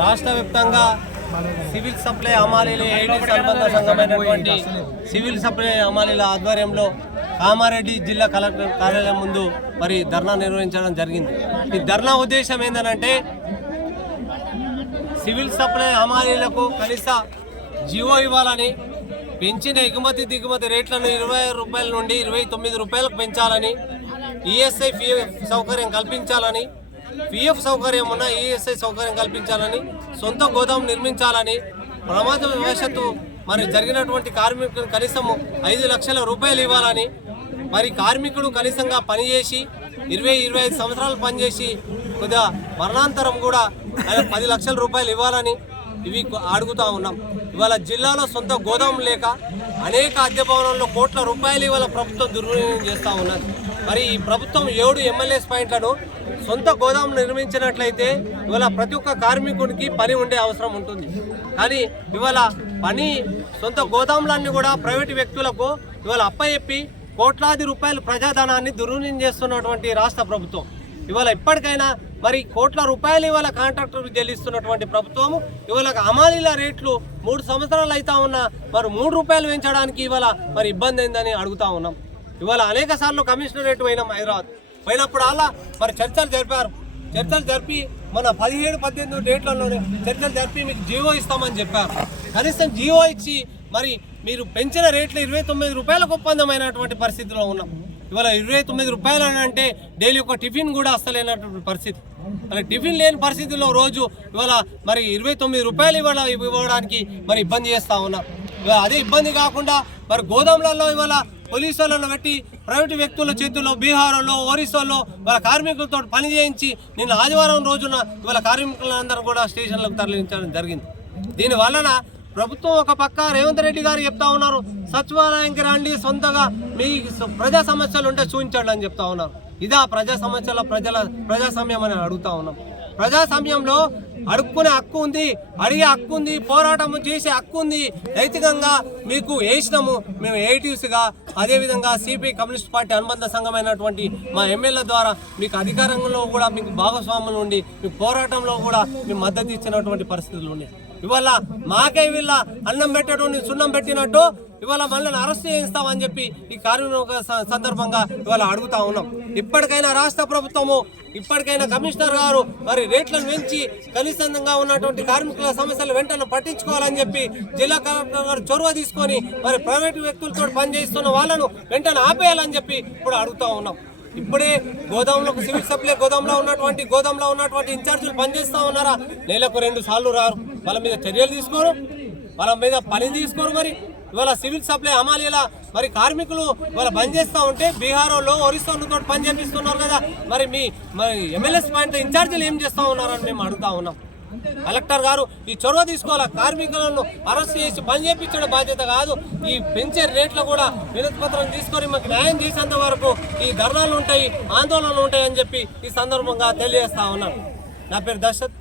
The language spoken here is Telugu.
రాష్ట్ర వ్యాప్తంగా సివిల్ సప్లై హమాలీల ఎయిడెస్ అనుబంధ సంఘమైనటువంటి సివిల్ సప్లై హమాలీల ఆధ్వర్యంలో కామారెడ్డి జిల్లా కలెక్టర్ కార్యాలయం ముందు మరి ధర్నా నిర్వహించడం జరిగింది. ఈ ధర్నా ఉద్దేశం ఏంటంటే సివిల్ సప్లై హమాలీలకు కనీస జీవో ఇవ్వాలని పెంచిన ఎగుమతి దిగుమతి రేట్లను ఇరవై రూపాయల నుండి ఇరవై తొమ్మిది రూపాయలకు పెంచాలని ఈఎస్ఐ పిఎఫ్ సౌకర్యం కల్పించాలని పిఎఫ్ సౌకర్యం ఉన్న ఈఎస్ఐ సౌకర్యం కల్పించాలని సొంత గోదాం నిర్మించాలని ప్రమాద భవిష్యత్తు మరి జరిగినటువంటి కార్మికులు కనీసం ఐదు లక్షల రూపాయలు ఇవ్వాలని మరి కార్మికుడు కనీసంగా పనిచేసి ఇరవై ఇరవై ఐదు సంవత్సరాలు పనిచేసి కొద్దిగా మరణాంతరం కూడా ఆయన పది లక్షల రూపాయలు ఇవ్వాలని ఇవి అడుగుతా ఉన్నాం. ఇవాళ జిల్లాలో సొంత గోదాం లేక అనేక అద్దె భవనంలో కోట్ల రూపాయలు ఇవాళ ప్రభుత్వం దుర్వినియోగం చేస్తూ ఉన్నది. మరి ఈ ప్రభుత్వం ఏడు ఎమ్మెల్యేస్ పాయింట్లను సొంత గోదాం నిర్మించినట్లయితే ఇవాళ ప్రతి ఒక్క కార్మికునికి పని ఉండే అవసరం ఉంటుంది. కానీ ఇవాళ పని సొంత గోదాములన్నీ కూడా ప్రైవేటు వ్యక్తులకు ఇవాళ అప్పయెప్పి కోట్లాది రూపాయలు ప్రజాధనాన్ని దుర్వినియోగం చేస్తున్నటువంటి రాష్ట్ర ప్రభుత్వం. ఇవాళ ఇప్పటికైనా మరి కోట్ల రూపాయలు ఇవాళ కాంట్రాక్టర్లు చెల్లిస్తున్నటువంటి ప్రభుత్వం ఇవాళ అమాలీల రేట్లు మూడు సంవత్సరాలు అవుతా ఉన్నా మరి మూడు రూపాయలు పెంచడానికి ఇవాళ మరి ఇబ్బంది అయిందని అడుగుతా ఉన్నాం. ఇవాళ అనేక సార్లు కమిషనరేట్ పోయినాం హైదరాబాద్. పోయినప్పుడల్లా మరి చర్చలు జరిపారు. చర్చలు జరిపి మన పదిహేడు పద్దెనిమిది డేట్లలోనే చర్చలు జరిపి మీకు జీవో ఇస్తామని చెప్పారు. కనీసం జీవో ఇచ్చి మరి మీరు పెంచిన రేట్లు ఇరవై తొమ్మిది రూపాయలకు ఒప్పందమైనటువంటి పరిస్థితిలో ఉన్నాం. ఇవాళ ఇరవై తొమ్మిది రూపాయలు అని అంటే డైలీ ఒక టిఫిన్ కూడా అస్తలేనటువంటి పరిస్థితి. అలా టిఫిన్ లేని పరిస్థితుల్లో రోజు ఇవాళ మరి ఇరవై తొమ్మిది రూపాయలు ఇవాళ ఇవ్వడానికి మరి ఇబ్బంది చేస్తా ఉన్నాం. అదే ఇబ్బంది కాకుండా మరి గోదాములలో ఇవాళ పోలీసులను పెట్టి ప్రైవేటు వ్యక్తుల చేతుల్లో బీహార్లో ఒరిస్సాలో వాళ్ళ కార్మికులతో పని చేయించి నిన్న ఆదివారం రోజున ఇవాళ కార్మికులందరూ కూడా స్టేషన్లకు తరలించడం జరిగింది. దీని వలన ప్రభుత్వం ఒక పక్క రేవంత్ రెడ్డి గారు చెప్తా ఉన్నారు సచివాలయానికి రండి సొంతగా మీ ప్రజా సమస్యలు ఉంటే చూపించండి అని చెప్తా ఉన్నారు. ఇదా ప్రజా సమస్యల ప్రజల ప్రజాస్వామ్యం అని అడుగుతా ఉన్నాం. ప్రజాస్వామ్యంలో అడుక్కునే హక్కు ఉంది అడిగే హక్కు ఉంది పోరాటం చేసే హక్కు ఉంది. నైతికంగా మీకు వేసినాము మేము ఏటీసీగా అదేవిధంగా సిపి కమ్యూనిస్ట్ పార్టీ అనుబంధ సంఘమైనటువంటి మా ఎమ్మెల్యే ద్వారా మీకు అధికారంలో కూడా మీకు భాగస్వాములు ఉండి మీ పోరాటంలో కూడా మేము మద్దతు ఇచ్చినటువంటి పరిస్థితులు ఉన్నాయి. ఇవాళ మాకే వీళ్ళ అన్నం పెట్టడం సున్నం పెట్టినట్టు ఇవాళ మనల్ని అరెస్ట్ చేయిస్తామని చెప్పి ఈ కార్యక్రమ స- సందర్భంగా ఇవాళ అడుగుతా ఉన్నాం. ఇప్పటికైనా రాష్ట్ర ప్రభుత్వము ఇప్పటికైనా కమిషనర్ గారు మరి రేట్లను పెంచి కనీసంగా ఉన్నటువంటి కార్మికుల సమస్యలు వెంటనే పట్టించుకోవాలని చెప్పి జిల్లా కలెక్టర్ గారు చొరవ తీసుకొని మరి ప్రైవేటు వ్యక్తులతో పనిచేస్తున్న వాళ్ళను వెంటనే ఆపేయాలని చెప్పి ఇప్పుడు అడుగుతా ఉన్నాం. ఇప్పుడే గోదాంలో సివిల్ సప్లై గోదాంలో ఉన్నటువంటి గోదాంలో ఉన్నటువంటి ఇన్ఛార్జీలు పనిచేస్తూ ఉన్నారా? నెలకు రెండు సార్లు రారు. వాళ్ళ మీద చర్యలు తీసుకోరు. వాళ్ళ మీద పని తీసుకోరు మరి. ఇవాళ సివిల్ సప్లై అమాలీలా మరి కార్మికులు ఇవాళ బంద్ చేస్తూ ఉంటే బీహార్లో ఒరిస్సాతో పని చేపిస్తున్నారు కదా. మరి మీ మరి ఎమ్మెల్యేస్ పాయింట్ ఇన్ఛార్జీలు ఏం చేస్తూ ఉన్నారని మేము అడుగుతా ఉన్నాం. కలెక్టర్ గారు ఈ చొరవ తీసుకోవాలి? కార్మికులను అరెస్ట్ చేసి పని చేయించడం బాధ్యత కాదు. ఈ పెంచే రేట్లు కూడా వినతి పత్రం తీసుకొని మాకు న్యాయం చేసేంత వరకు ఈ ధర్నాలు ఉంటాయి ఆందోళనలు ఉంటాయి అని చెప్పి ఈ సందర్భంగా తెలియజేస్తా ఉన్నాను నా పేరు దశరథ్